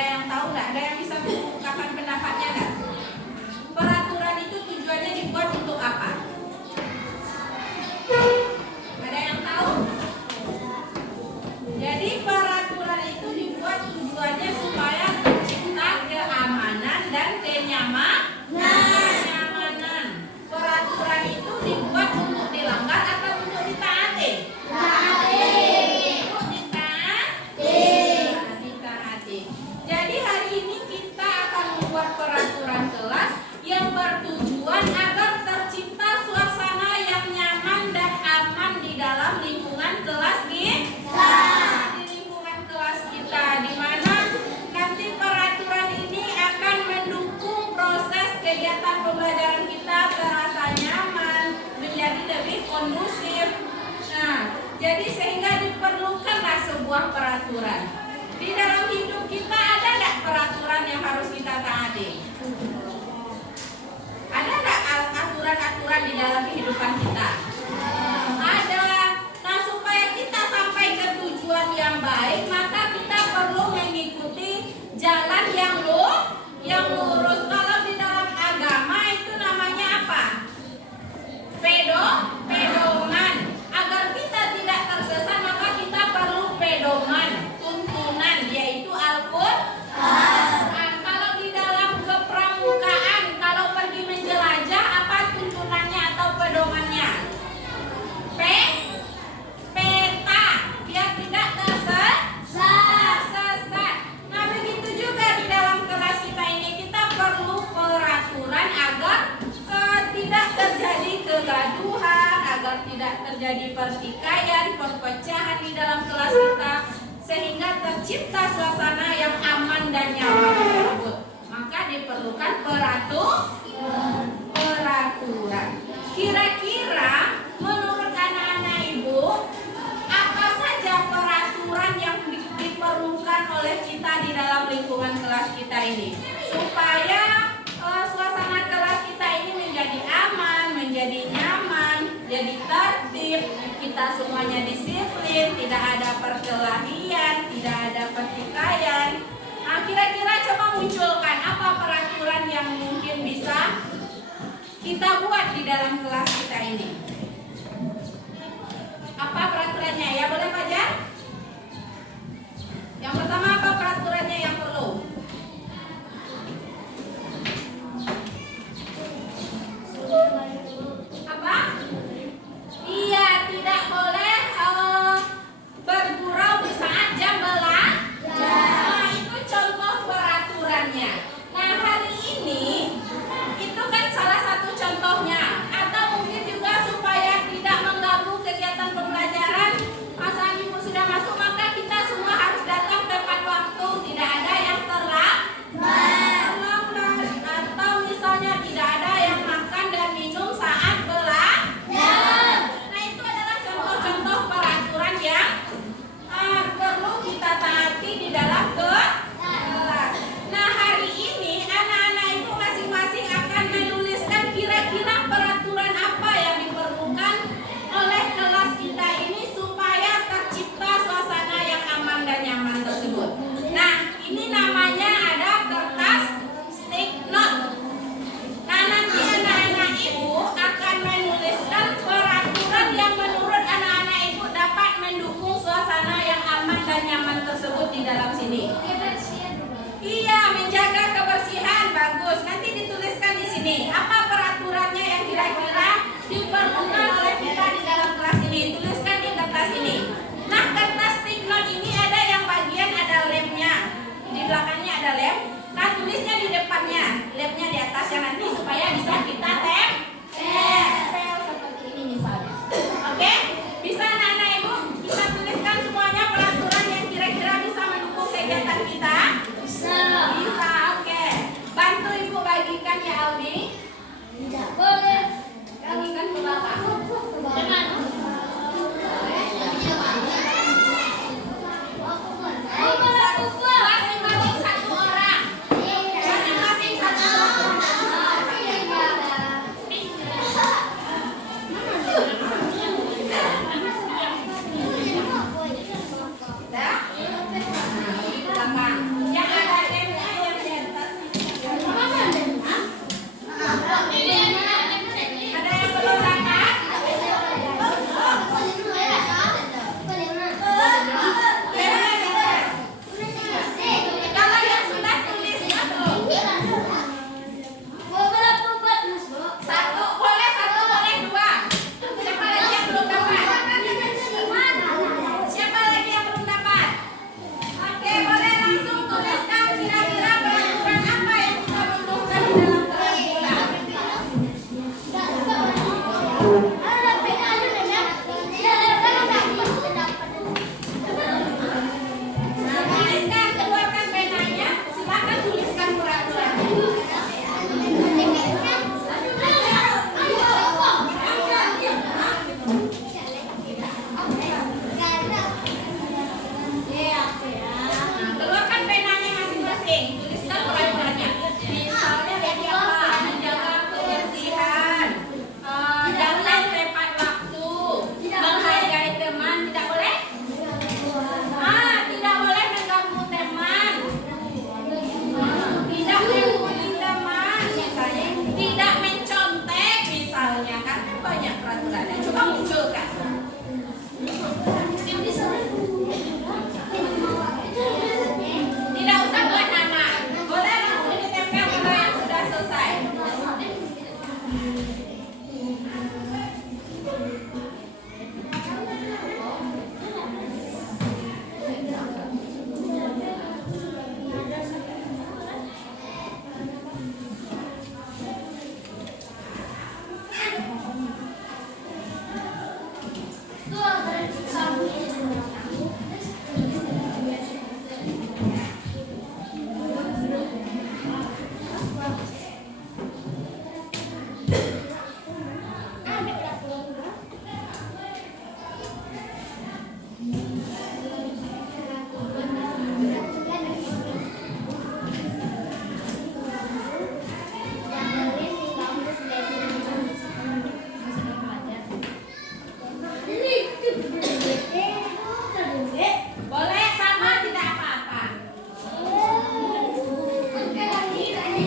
Ada yang tahu nggak? Ada yang bisa mengungkapkan pendapatnya nggak? Peraturan itu tujuannya dibuat untuk apa? Ada yang tahu? Jadi peraturan itu dibuat tujuannya supaya tercipta keamanan dan kenyamanan. Peraturan itu dibuat untuk dilanggar atau untuk ditaati? Untuk ditaati. Jadi hari ini kita akan membuat peraturan kelas yang bertujuan agar tercipta suasana yang nyaman dan aman di dalam lingkungan kelas kita. Di lingkungan kelas kita, di mana nanti peraturan ini akan mendukung proses kegiatan pembelajaran kita terasa nyaman, menjadi lebih kondusif. Nah, jadi sehingga diperlukanlah sebuah peraturan. Di dalam hidup kita ada nggak peraturan yang harus kita taati? Ada nggak aturan-aturan di dalam kehidupan kita? Ada. Nah, supaya kita sampai ke tujuan yang baik, maka kita perlu mengikuti jalan yang lurus. Kalau di dalam agama itu namanya apa? Pedoman. Agar kita tidak tersesat, maka kita perlu pedoman, tuntunan, yaitu Al-Quran. Kalau di dalam kepramukaan, kalau pergi menjelajah, apa tuntunannya atau pedomannya? Peta, biar tidak tersesat. Nah, begitu juga di dalam kelas kita ini, kita perlu peraturan agar tidak terjadi kegaduhan, agar tidak terjadi pertikaian, perpecahan di dalam kelas kita, sehingga tercipta suasana yang aman dan nyaman tersebut. Maka diperlukan peraturan. Kira-kira menurut anak-anak ibu, apa saja peraturan yang diperlukan oleh kita di dalam lingkungan kelas kita ini, supaya suasana kelas kita ini menjadi aman, menjadi nyaman, jadi tertib, kita semuanya disiplin, tidak ada perkelahian, tidak ada pertikaian. Nah, kira-kira coba munculkan apa peraturan yang mungkin bisa kita buat di dalam kelas kita ini. Apa peraturannya ya? Boleh Pak Jan? Yang pertama, apa peraturannya yang perlu? Apa? Iya, tidak boleh bergurau di saat jam belajar. Nah, itu contoh peraturannya. Nah, hari ini itu kan salah satu contohnya. Atau mungkin juga supaya tidak mengganggu kegiatan pembelajaran, masa ibu sudah masuk, maka kita semua harus datang tepat waktu, tidak ada yang terlambat. Atau misalnya tidak ada yang makan dan minum saat belajar. Nah, itu adalah contoh-contoh peraturan yang perlu kita taati di dalam kelas. Nah, hari ini anak-anak itu masing-masing akan menuliskan kira-kira peraturan apa yang diperlukan oleh kelas kita ini supaya tercipta suasana yang aman dan nyaman tersebut. Nah, ini namanya ada kertas stick note. Nah, nanti anak-anak ibu akan menuliskan peraturan yang menurut anak-anak ibu dapat mendukung suasana yang aman dan nyaman tersebut di dalam sini. Iya, menjaga kebersihan, bagus. Nanti dituliskan di sini apa peraturannya yang kira-kira diperlukan oleh kita di dalam kelas ini. Tuliskan di kertas ini. Nah, kertas stick note ini ada yang bagian ada lemnya, di belakangnya ada lem. Nah, tulisnya di depannya, lemnya di atasnya nanti supaya bisa kita tempel seperti ini misalnya. Oke? Bisa anak-anak ibu kita tuliskan semuanya peraturan yang kira-kira bisa mendukung kegiatan kita? Bisa, oke. Bantu ibu bagikan ya Aldi. Tidak boleh. Bagikan ke bapak. Dengan Masing-masing satu orang. Masing-masing satu orang. Dah? Nah, di belakang. Yang ada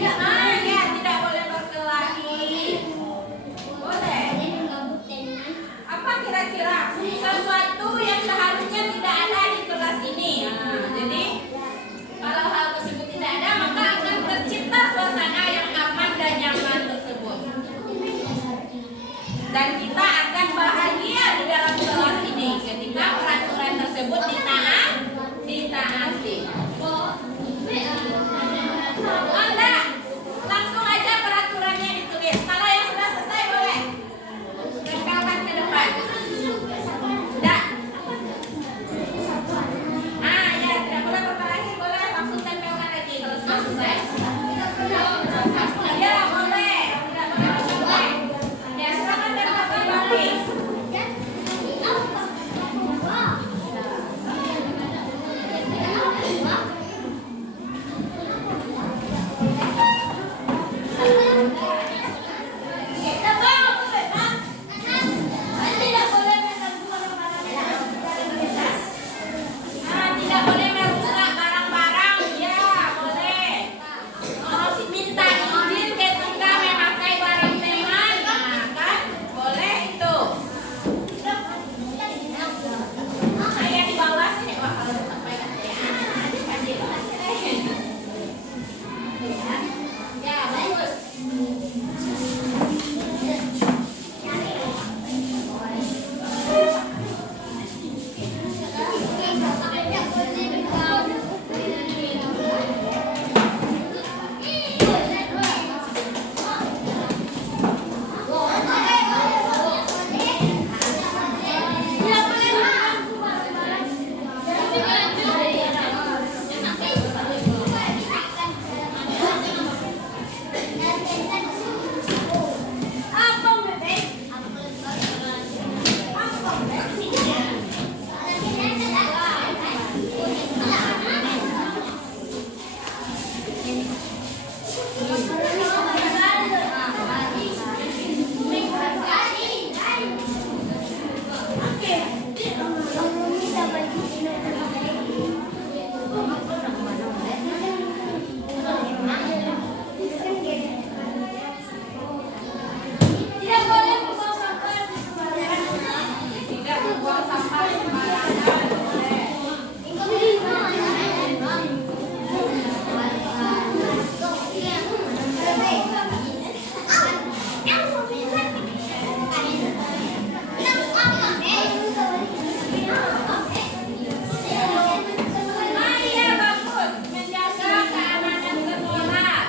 ya, tidak boleh berkelahi. Boleh. Apa kira-kira sesuatu yang seharusnya tidak ada di kelas ini? Jadi kalau hal tersebut tidak ada, maka akan tercipta suasana yang aman dan nyaman tersebut. Dan kita akan bahagia di dalam kelas ini ketika peraturan tersebut ditaati. Anda langsung aja peraturannya ditulis. Kalau yang sudah selesai boleh tempelkan ke depan. Tidak. Ya, tidak boleh berkelahi, boleh langsung tempelkan lagi kalau sudah selesai. Ya, boleh. Tidak boleh berkelahi. Ya, silakan tempelkan lagi. Tidak boleh merusak barang-barang. Ya, boleh. Kalau minta izin ketika memakai barang teman, kan boleh itu. Saya di bawah sini. Wah, kalau sampai ya, bagus. Tidak membuang sampah sembarangan. Boleh. Iya, bagus. Menjaga keamanan sekolah.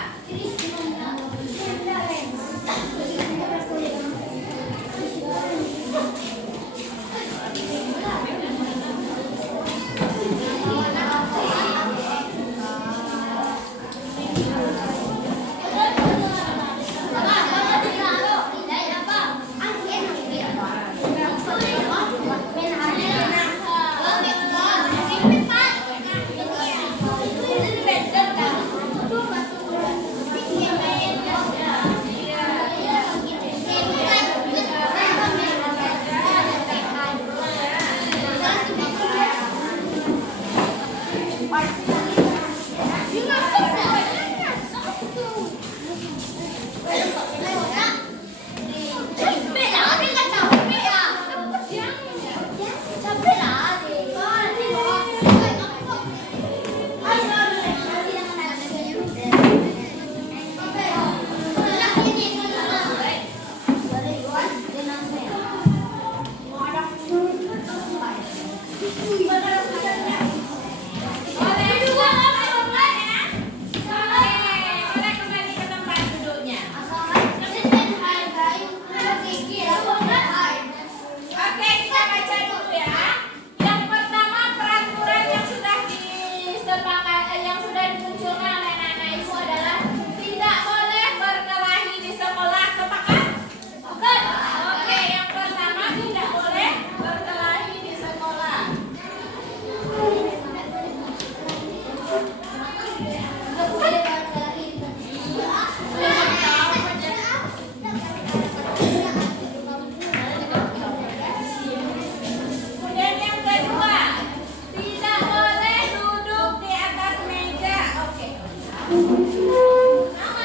Nama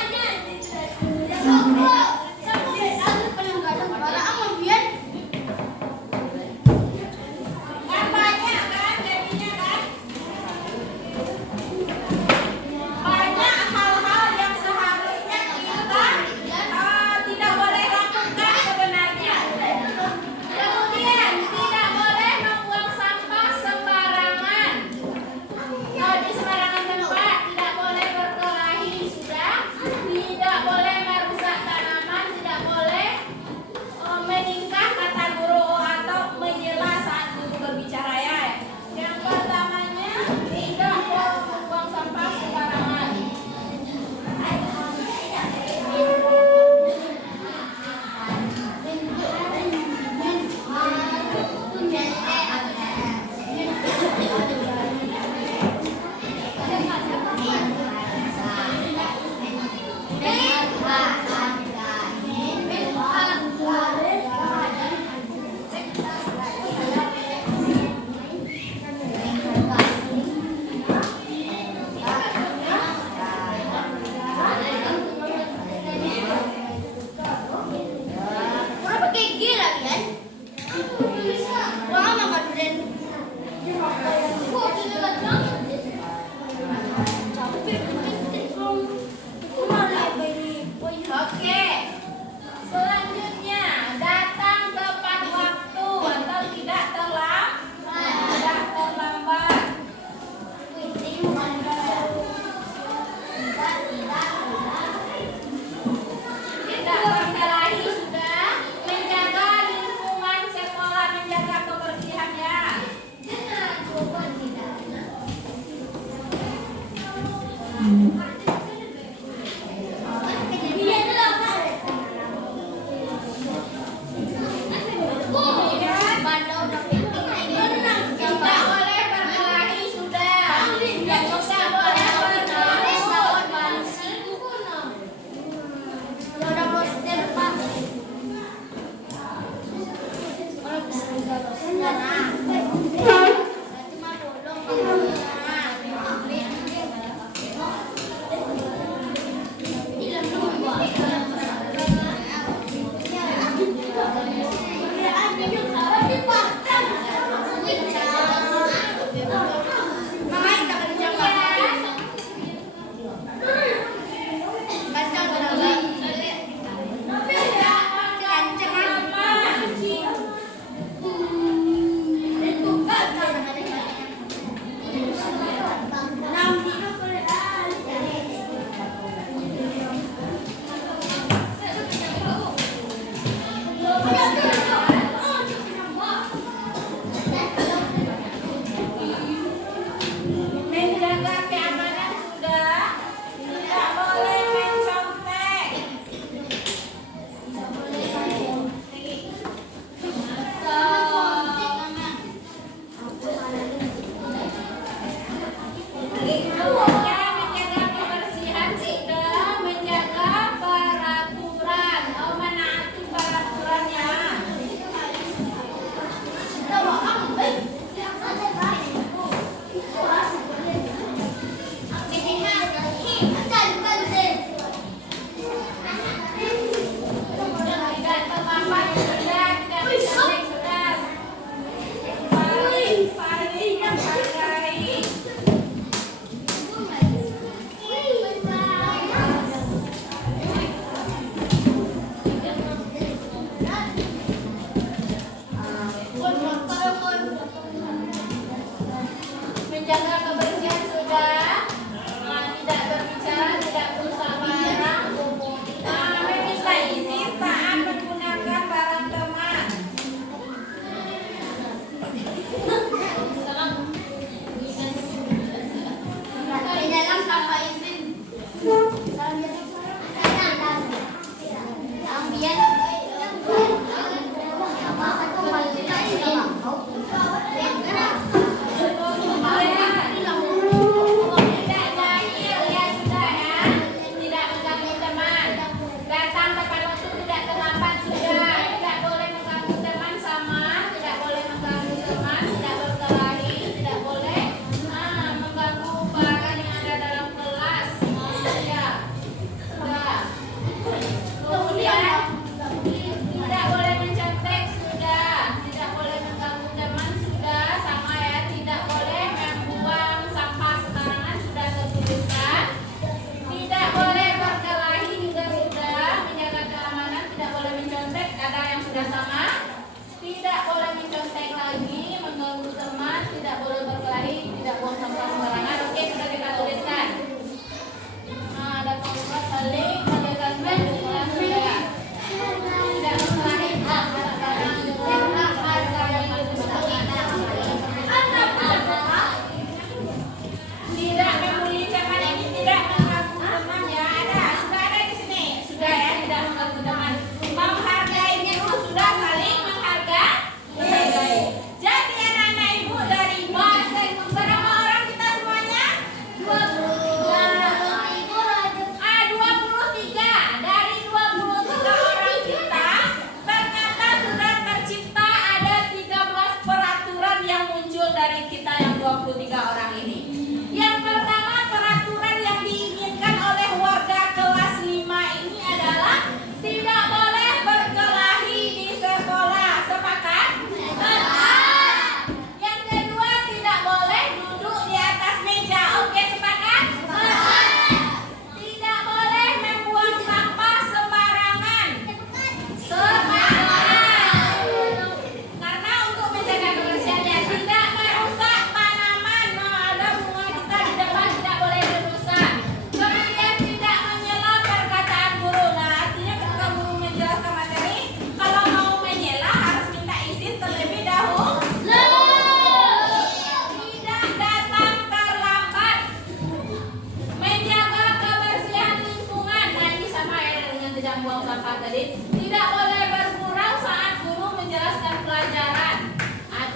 tadi. Tidak boleh bergurau saat guru menjelaskan pelajaran.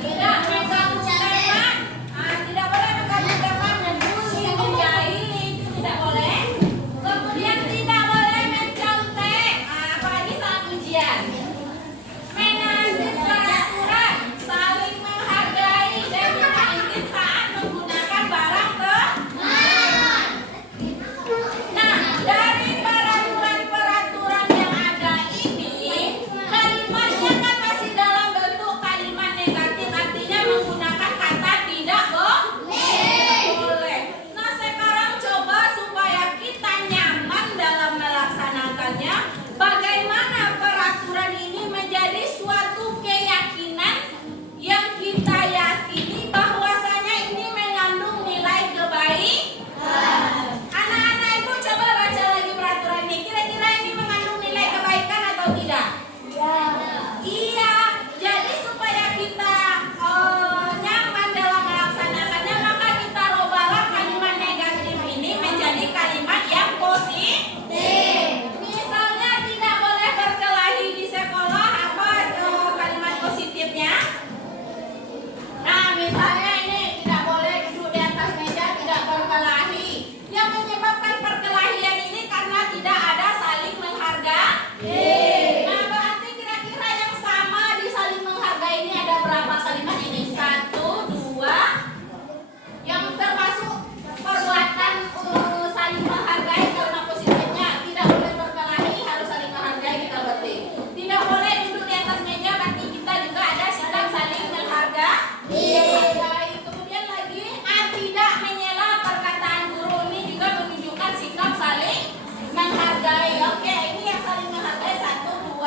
Tidak mengganggu teman. Tidak boleh mengganggu teman dan menjahili, itu tidak boleh. Kemudian tidak boleh mencontek, apalagi saat ujian. Mengambil peraturan, saling menghargai dan minta izin saat menggunakan barang teman. Nah, dari peraturan-peraturan yang ada ini, kalimatnya kan masih dalam bentuk kalimat negatif, artinya menggunakan kata tidak boleh. Nah, sekarang coba supaya kita nyaman dalam melaksanakannya, bagaimana peraturan ini menjadi suatu keyakinan yang kita yakini bahwasanya ini mengandung nilai kebaikan. Anak-anak ibu coba baca lagi peraturan ini. Kira-kira ini mengandung nilai kebaikan atau tidak? Iya. Jadi supaya kita nyaman dalam melaksanakannya, maka kita robalah kalimat negatif ini menjadi kalimat yang positif. Misalnya tidak boleh berkelahi di sekolah, apa kalimat positifnya? Nah, misalnya ini tidak boleh duduk di atas meja, tidak berkelahi. Yang menyebabkan perkelahian ini karena tidak ada saling menghargai. Nah, berarti kira-kira yang sama di saling menghargai ini ada berapa kalimat ini? 1, 2. Yang termasuk perbuatan saling menghargai karena positifnya. Tidak boleh berkelahi, harus saling menghargai, kita berarti. Tidak boleh duduk di atas meja, berarti kita juga ada sikap saling menghargai. Kemudian lagi, tidak menyela perkataan guru, ini juga menunjukkan sikap saling menghargai. Oke, ini yang saling menghargai 1, 2,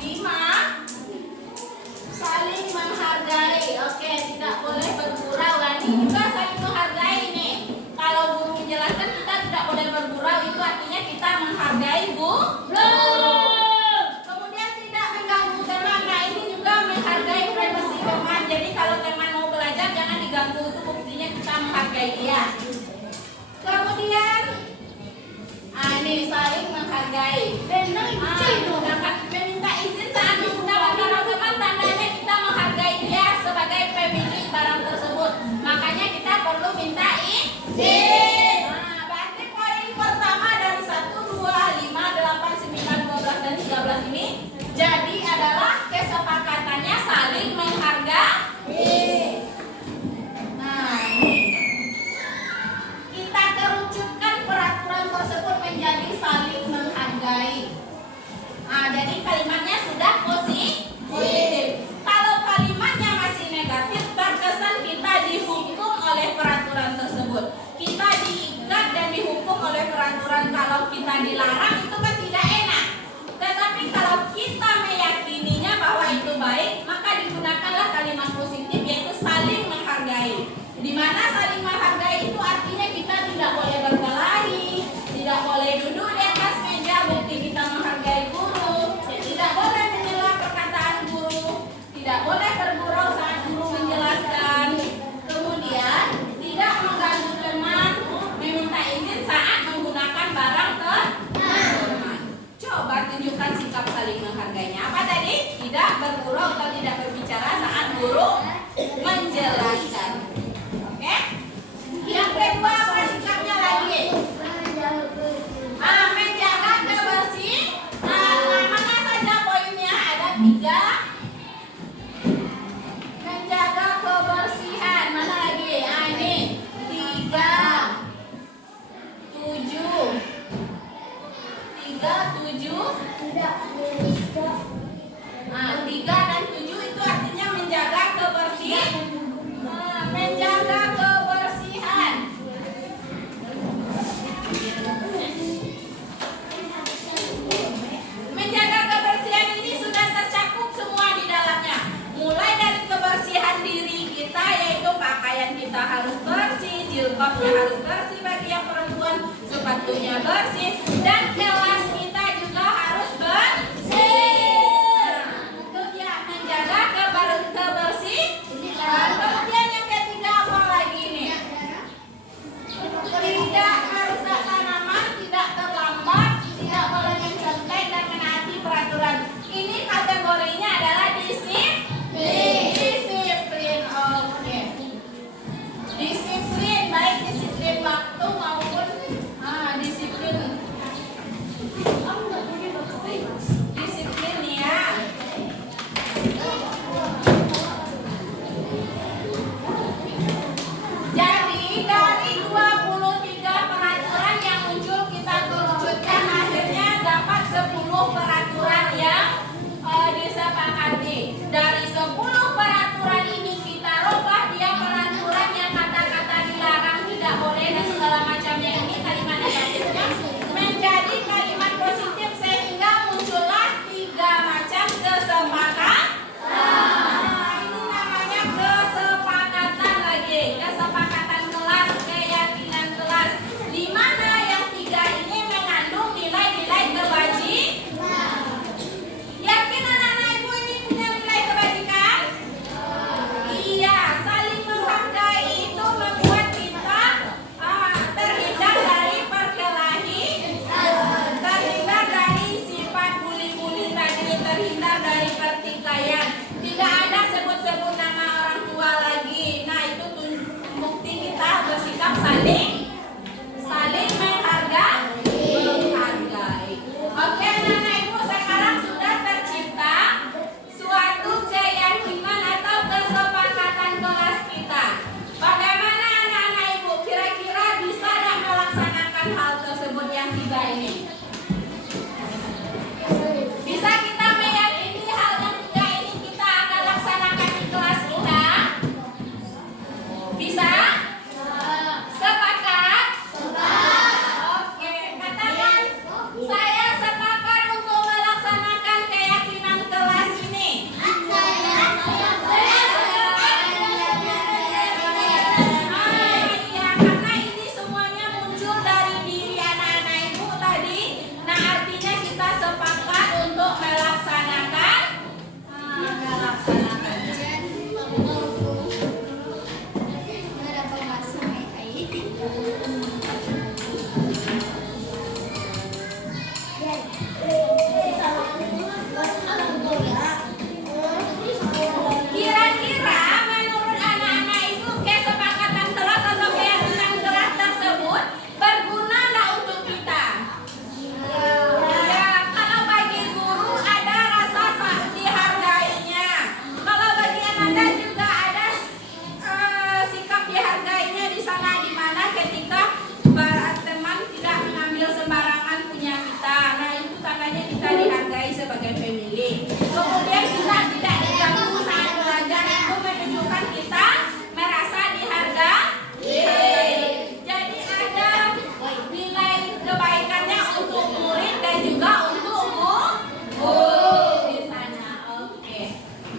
5. Saling menghargai. Oke, tidak boleh bergurau. Ini juga saling menghargai nih. Kalau guru menjelaskan kita tidak boleh bergurau, itu artinya kita menghargai guru. Kemudian tidak mengganggu teman. Nah, ini juga menghargai privasi teman. Jadi kalau teman mau belajar jangan diganggu, itu buktinya kita menghargai dia. Kemudian ini saling menghargai. Menggunakan meminta izin saat menggunakan barang teman, tandanya kita menghargai dia sebagai pemilik barang tersebut. Makanya kita perlu minta izin. Nah, berarti poin pertama dari 1, 2, 5, 8, 9, 12, dan 13 ini jadi adalah kesepakatannya saling menghargai. Nah, ini kita kerucutkan peraturan tersebut menjadi saling menghargai. Nah, jadi kalimatnya sudah positif. Kalau kalimatnya masih negatif, terkesan kita dihukum oleh peraturan tersebut. Kita diikat dan dihukum oleh peraturan. Kalau kita dilarang itu kan tidak enak. Tetapi kalau kita meyakininya bahwa itu baik, maka digunakanlah kalimat positif, yaitu saling menghargai. Di mana saling menghargai itu artinya kita tidak boleh berkelahi, tidak boleh duduk di atas meja, bukti kita menghargai guru, tidak boleh menyela perkataan guru, tidak boleh bergurau saat guru menjelaskan. Kemudian tidak mengganggu teman, meminta izin saat menggunakan barang teman. Coba tunjukkan sikap saling menghargainya. Apa tadi? Tidak bergurau atau tidak berbicara saat guru menjelaskan. Oke? Yang kedua apa sikapnya lagi? Menjaga kebersihan. Mana saja poinnya? Ada 3. Menjaga kebersihan. Mana lagi? Ini 3, 7. 3, 7. 3 dan 7 itu artinya menjaga kebersihan. Menjaga kebersihan. Menjaga kebersihan ini sudah tercakup semua di dalamnya. Mulai dari kebersihan diri kita, yaitu pakaian kita harus bersih, jilbabnya harus bersih bagi yang perempuan, sepatunya bersih, dan kelas